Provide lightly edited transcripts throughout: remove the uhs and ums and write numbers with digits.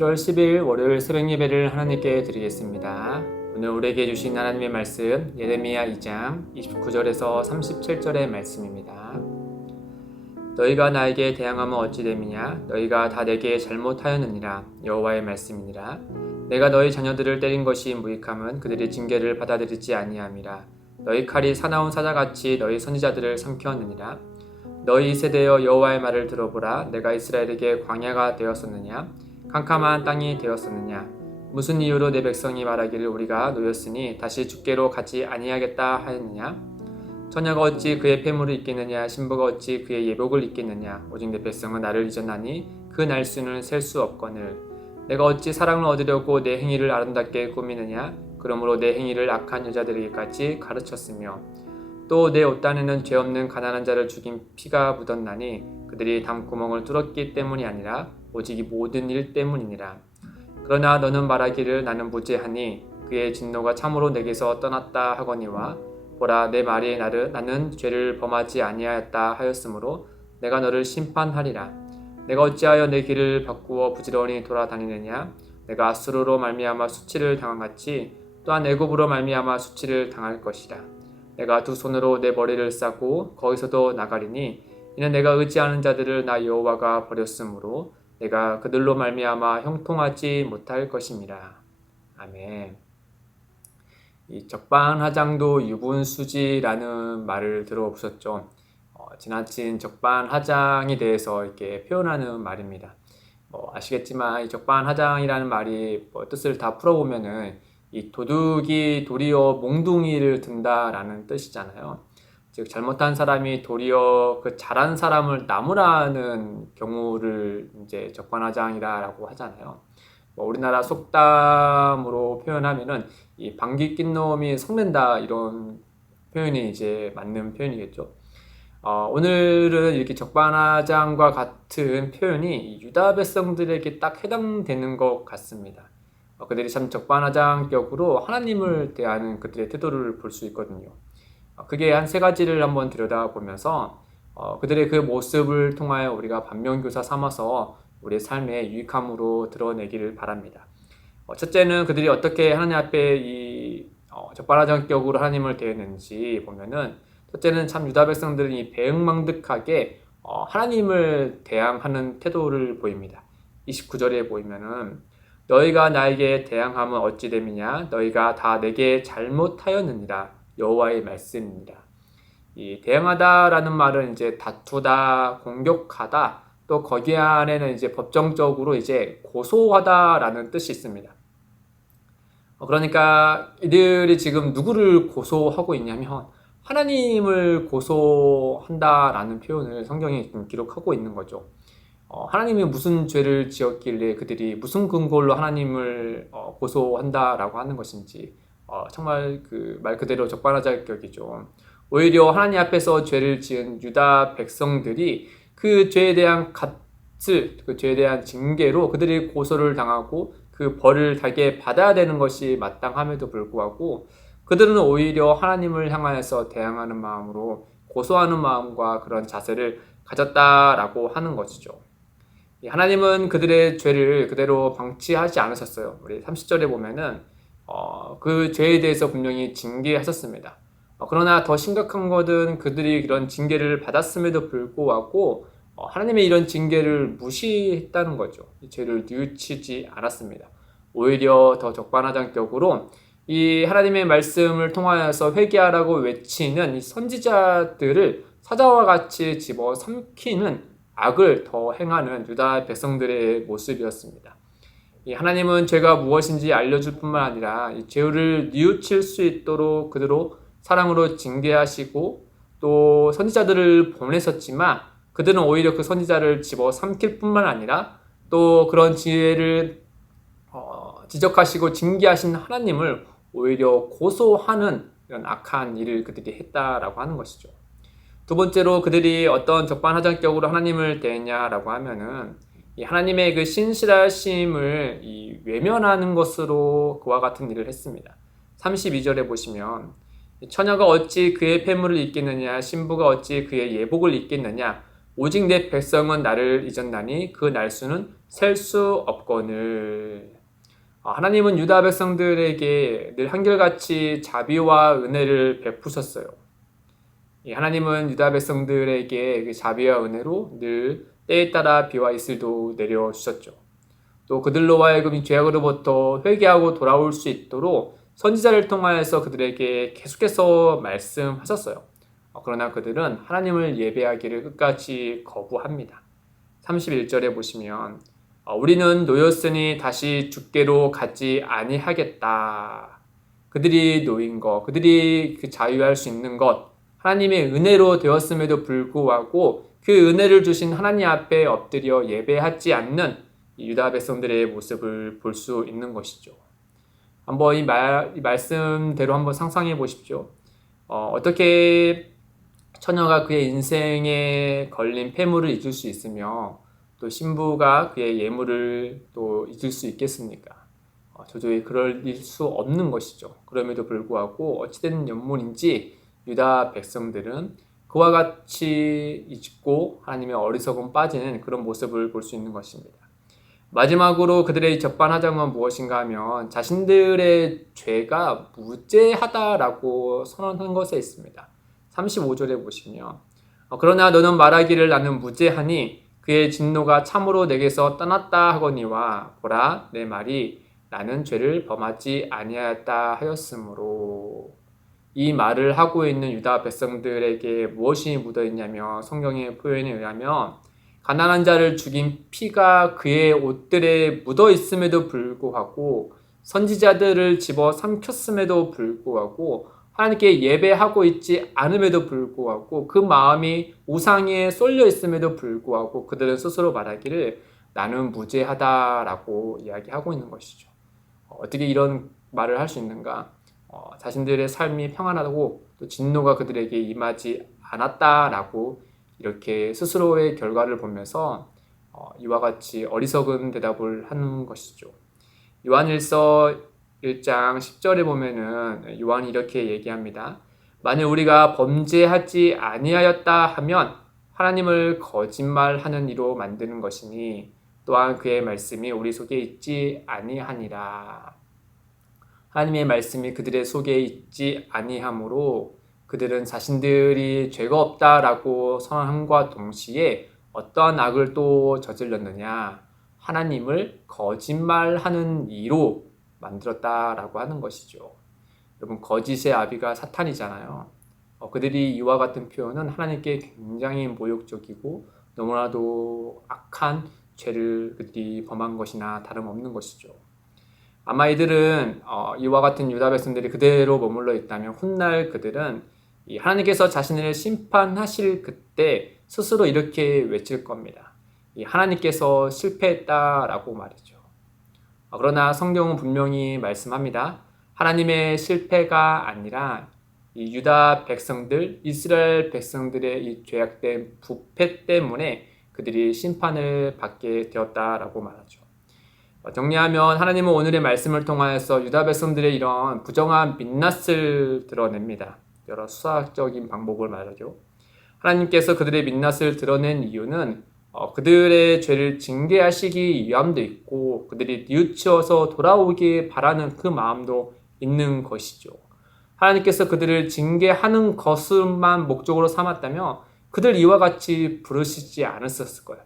7월 10일 월요일 새벽 예배를 하나님께 드리겠습니다. 오늘 우리에게 주신 하나님의 말씀 예레미야 2장 29절에서 37절의 말씀입니다. 너희가 나에게 대항하면 어찌 됨이냐? 너희가 다 내게 잘못하였느니라. 여호와의 말씀이니라. 내가 너희 자녀들을 때린 것이 무익함은 그들이 징계를 받아들이지 아니함이라. 너희 칼이 사나운 사자같이 너희 선지자들을 삼켰느니라. 너희 세대여 여호와의 말을 들어보라. 내가 이스라엘에게 광야가 되었었느냐? 캄캄한 땅이 되었었느냐? 무슨 이유로 내 백성이 말하기를 우리가 놓였으니 다시 주께로 가지 아니하겠다 하였느냐? 처녀가 어찌 그의 폐물을 입겠느냐? 신부가 어찌 그의 예복을 입겠느냐? 오직 내 백성은 나를 잊었나니 그 날수는 셀 수 없거늘. 내가 어찌 사랑을 얻으려고 내 행위를 아름답게 꾸미느냐? 그러므로 내 행위를 악한 여자들에게까지 가르쳤으며 또 내 옷단에는 죄 없는 가난한 자를 죽인 피가 묻었나니 그들이 담구멍을 뚫었기 때문이 아니라 오직 이 모든 일 때문이니라. 그러나 너는 말하기를 나는 무죄하니 그의 진노가 참으로 내게서 떠났다 하거니와 보라 내 말이 나는 죄를 범하지 아니하였다 하였으므로 내가 너를 심판하리라. 내가 어찌하여 내 길을 바꾸어 부지런히 돌아다니느냐? 내가 아수르로 말미암아 수치를 당한같이 또한 애굽으로 말미암아 수치를 당할 것이라. 내가 두 손으로 내 머리를 싸고 거기서도 나가리니 이는 내가 의지하는 자들을 나 여호와가 버렸으므로 내가 그들로 말미암아 형통하지 못할 것임이라. 아멘. 이 적반하장도 유분수지라는 말을 들어보셨죠? 지나친 적반하장에 대해서 이렇게 표현하는 말입니다. 아시겠지만 이 적반하장이라는 말이 뜻을 다 풀어보면은 이 도둑이 도리어 몽둥이를 든다라는 뜻이잖아요. 즉 잘못한 사람이 도리어 그 잘한 사람을 나무라는 경우를 이제 적반하장이라고 하잖아요. 우리나라 속담으로 표현하면은 이 방귀 낀 놈이 성낸다 이런 표현이 이제 맞는 표현이겠죠. 오늘은 이렇게 적반하장과 같은 표현이 유다 백성들에게 딱 해당되는 것 같습니다. 그들이 참 적반하장격으로 하나님을 대하는 그들의 태도를 볼 수 있거든요. 그게 한 세 가지를 한번 들여다보면서 그들의 그 모습을 통하여 우리가 반면교사 삼아서 우리의 삶에 유익함으로 드러내기를 바랍니다. 첫째는 그들이 어떻게 하나님 앞에 이 적반하장격으로 하나님을 대했는지 보면은 첫째는 참 유다 백성들은 이 배은망덕하게 하나님을 대항하는 태도를 보입니다. 29절에 보이면은 너희가 나에게 대항하면 어찌 됨이냐? 너희가 다 내게 잘못하였느니라. 여호와의 말씀입니다. 이 대항하다라는 말은 이제 다투다, 공격하다, 또 거기 안에는 이제 법정적으로 이제 고소하다라는 뜻이 있습니다. 그러니까 이들이 지금 누구를 고소하고 있냐면 하나님을 고소한다라는 표현을 성경이 기록하고 있는 거죠. 하나님이 무슨 죄를 지었길래 그들이 무슨 근거로 하나님을 고소한다라고 하는 것인지 정말 그 말 그대로 적반하장격이죠. 오히려 하나님 앞에서 죄를 지은 유다 백성들이 그 죄에 대한 값을, 그 죄에 대한 징계로 그들이 고소를 당하고 그 벌을 달게 받아야 되는 것이 마땅함에도 불구하고 그들은 오히려 하나님을 향하여서 대항하는 마음으로 고소하는 마음과 그런 자세를 가졌다라고 하는 것이죠. 하나님은 그들의 죄를 그대로 방치하지 않으셨어요. 우리 30절에 보면은 그 죄에 대해서 분명히 징계하셨습니다. 그러나 더 심각한 것은 그들이 이런 징계를 받았음에도 불구하고 하나님의 이런 징계를 무시했다는 거죠. 이 죄를 뉘우치지 않았습니다. 오히려 더 적반하장격으로 이 하나님의 말씀을 통하여서 회개하라고 외치는 이 선지자들을 사자와 같이 집어삼키는 악을 더 행하는 유다 백성들의 모습이었습니다. 이 하나님은 죄가 무엇인지 알려줄 뿐만 아니라 이 죄를 뉘우칠 수 있도록 그대로 사랑으로 징계하시고 또 선지자들을 보내셨지만 그들은 오히려 그 선지자를 집어삼킬 뿐만 아니라 또 그런 죄를 지적하시고 징계하신 하나님을 오히려 고소하는 이런 악한 일을 그들이 했다라고 하는 것이죠. 두 번째로 그들이 어떤 적반하장격으로 하나님을 대했냐라고 하면은 이 하나님의 그 신실하심을 외면하는 것으로 그와 같은 일을 했습니다. 32절에 보시면 처녀가 어찌 그의 폐물을 입겠느냐? 신부가 어찌 그의 예복을 입겠느냐? 오직 내 백성은 나를 잊었나니 그 날수는 셀 수 없거늘. 하나님은 유다 백성들에게 늘 한결같이 자비와 은혜를 베푸셨어요. 하나님은 유다 백성들에게 그 자비와 은혜로 늘 때에 따라 비와 이슬도 내려주셨죠. 또 그들로 하여금 죄악으로부터 회개하고 돌아올 수 있도록 선지자를 통하여서 그들에게 계속해서 말씀하셨어요. 그러나 그들은 하나님을 예배하기를 끝까지 거부합니다. 31절에 보시면 우리는 노였으니 다시 주께로 가지 아니하겠다. 그들이 노인 것, 그들이 그 자유할 수 있는 것, 하나님의 은혜로 되었음에도 불구하고 그 은혜를 주신 하나님 앞에 엎드려 예배하지 않는 유다 백성들의 모습을 볼 수 있는 것이죠. 한번 이 말씀대로 한번 상상해 보십시오. 어떻게 처녀가 그의 인생에 걸린 폐물을 잊을 수 있으며 또 신부가 그의 예물을 또 잊을 수 있겠습니까? 도저히 그럴 수 없는 것이죠. 그럼에도 불구하고 어찌된 연문인지 유다 백성들은 그와 같이 잊고 하나님의 어리석음 빠지는 그런 모습을 볼 수 있는 것입니다. 마지막으로 그들의 적반하장은 무엇인가 하면 자신들의 죄가 무죄하다라고 선언한 것에 있습니다. 35절에 보시면 그러나 너는 말하기를 나는 무죄하니 그의 진노가 참으로 내게서 떠났다 하거니와 보라 내 말이 나는 죄를 범하지 아니하였다 하였으므로. 이 말을 하고 있는 유다 백성들에게 무엇이 묻어 있냐면 성경의 표현에 의하면 가난한 자를 죽인 피가 그의 옷들에 묻어 있음에도 불구하고 선지자들을 집어 삼켰음에도 불구하고 하나님께 예배하고 있지 않음에도 불구하고 그 마음이 우상에 쏠려 있음에도 불구하고 그들은 스스로 말하기를 나는 무죄하다라고 이야기하고 있는 것이죠. 어떻게 이런 말을 할 수 있는가? 자신들의 삶이 평안하고 또 진노가 그들에게 임하지 않았다라고 이렇게 스스로의 결과를 보면서 이와 같이 어리석은 대답을 하는 것이죠. 요한일서 1장 10절에 보면은 요한이 이렇게 얘기합니다. 만일 우리가 범죄하지 아니하였다 하면 하나님을 거짓말하는 이로 만드는 것이니 또한 그의 말씀이 우리 속에 있지 아니하니라. 하나님의 말씀이 그들의 속에 있지 아니하므로 그들은 자신들이 죄가 없다라고 선언함과 동시에 어떠한 악을 또 저질렀느냐? 하나님을 거짓말하는 이로 만들었다라고 하는 것이죠. 여러분, 거짓의 아비가 사탄이잖아요. 그들이 이와 같은 표현은 하나님께 굉장히 모욕적이고 너무나도 악한 죄를 그들이 범한 것이나 다름없는 것이죠. 아마 이들은 이와 같은 유다 백성들이 그대로 머물러 있다면 훗날 그들은 하나님께서 자신을 심판하실 그때 스스로 이렇게 외칠 겁니다. 하나님께서 실패했다라고 말이죠. 그러나 성경은 분명히 말씀합니다. 하나님의 실패가 아니라 이 유다 백성들, 이스라엘 백성들의 이 죄악된 부패 때문에 그들이 심판을 받게 되었다라고 말하죠. 정리하면 하나님은 오늘의 말씀을 통하여서 유다 백성들의 이런 부정한 민낯을 드러냅니다. 여러 수학적인 방법을 말하죠. 하나님께서 그들의 민낯을 드러낸 이유는 그들의 죄를 징계하시기 위함도 있고 그들이 뉘우쳐서 돌아오길 바라는 그 마음도 있는 것이죠. 하나님께서 그들을 징계하는 것만 목적으로 삼았다면 그들 이와 같이 부르시지 않았을 거예요.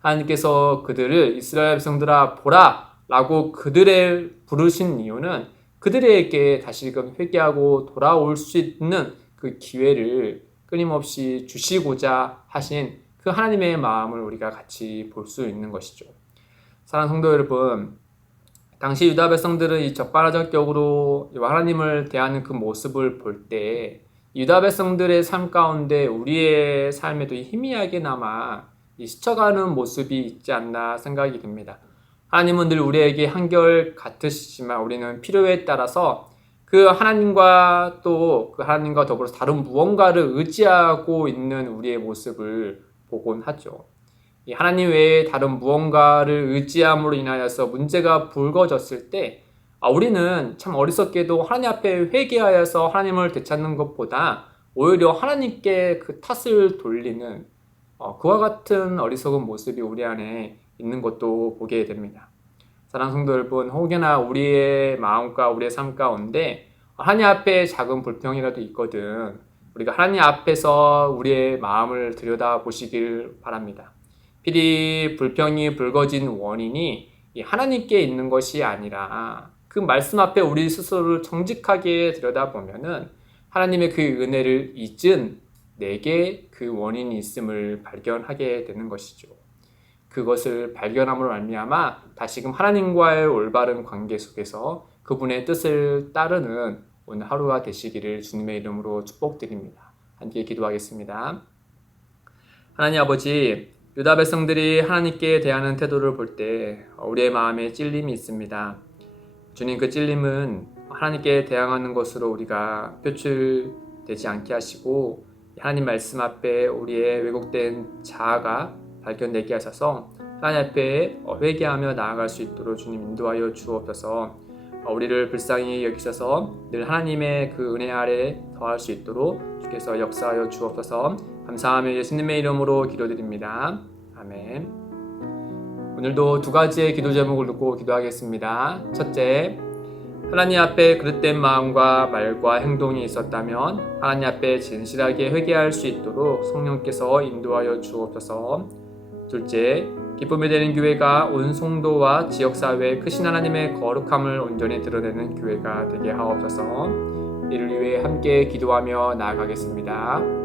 하나님께서 그들을 이스라엘 백성들아 보라 라고 그들의 부르신 이유는 그들에게 다시금 회개하고 돌아올 수 있는 그 기회를 끊임없이 주시고자 하신 그 하나님의 마음을 우리가 같이 볼 수 있는 것이죠. 사랑하는 성도 여러분, 당시 유다 백성들은 이 적반하장격으로 하나님을 대하는 그 모습을 볼 때 유다 백성들의 삶 가운데 우리의 삶에도 희미하게나마 스쳐가는 모습이 있지 않나 생각이 듭니다. 하나님은 늘 우리에게 한결 같으시지만 우리는 필요에 따라서 그 하나님과 또 그 하나님과 더불어 다른 무언가를 의지하고 있는 우리의 모습을 보곤 하죠. 이 하나님 외에 다른 무언가를 의지함으로 인하여서 문제가 불거졌을 때 우리는 참 어리석게도 하나님 앞에 회개하여서 하나님을 되찾는 것보다 오히려 하나님께 그 탓을 돌리는 그와 같은 어리석은 모습이 우리 안에 있는 것도 보게 됩니다. 사랑하는 성도 여러분, 혹여나 우리의 마음과 우리의 삶 가운데 하나님 앞에 작은 불평이라도 있거든 우리가 하나님 앞에서 우리의 마음을 들여다보시길 바랍니다. 필히 불평이 불거진 원인이 하나님께 있는 것이 아니라 그 말씀 앞에 우리 스스로를 정직하게 들여다보면은 하나님의 그 은혜를 잊은 내게 그 원인이 있음을 발견하게 되는 것이죠. 그것을 발견함으로 말미암아 다시금 하나님과의 올바른 관계 속에서 그분의 뜻을 따르는 오늘 하루가 되시기를 주님의 이름으로 축복드립니다. 함께 기도하겠습니다. 하나님 아버지, 유다 백성들이 하나님께 대하는 태도를 볼 때 우리의 마음에 찔림이 있습니다. 주님, 그 찔림은 하나님께 대항하는 것으로 우리가 표출되지 않게 하시고 하나님 말씀 앞에 우리의 왜곡된 자아가 발견되게 하셔서 하나님 앞에 회개하며 나아갈 수 있도록 주님 인도하여 주옵소서. 우리를 불쌍히 여기셔서 늘 하나님의 그 은혜 아래 더할 수 있도록 주께서 역사하여 주옵소서. 감사하며 예수님의 이름으로 기도드립니다. 아멘. 오늘도 두 가지의 기도 제목을 놓고 기도하겠습니다. 첫째, 하나님 앞에 그릇된 마음과 말과 행동이 있었다면 하나님 앞에 진실하게 회개할 수 있도록 성령께서 인도하여 주옵소서. 둘째, 기쁨이 되는 교회가 온 성도와 지역사회에 크신 하나님의 거룩함을 온전히 드러내는 교회가 되게 하옵소서. 이를 위해 함께 기도하며 나아가겠습니다.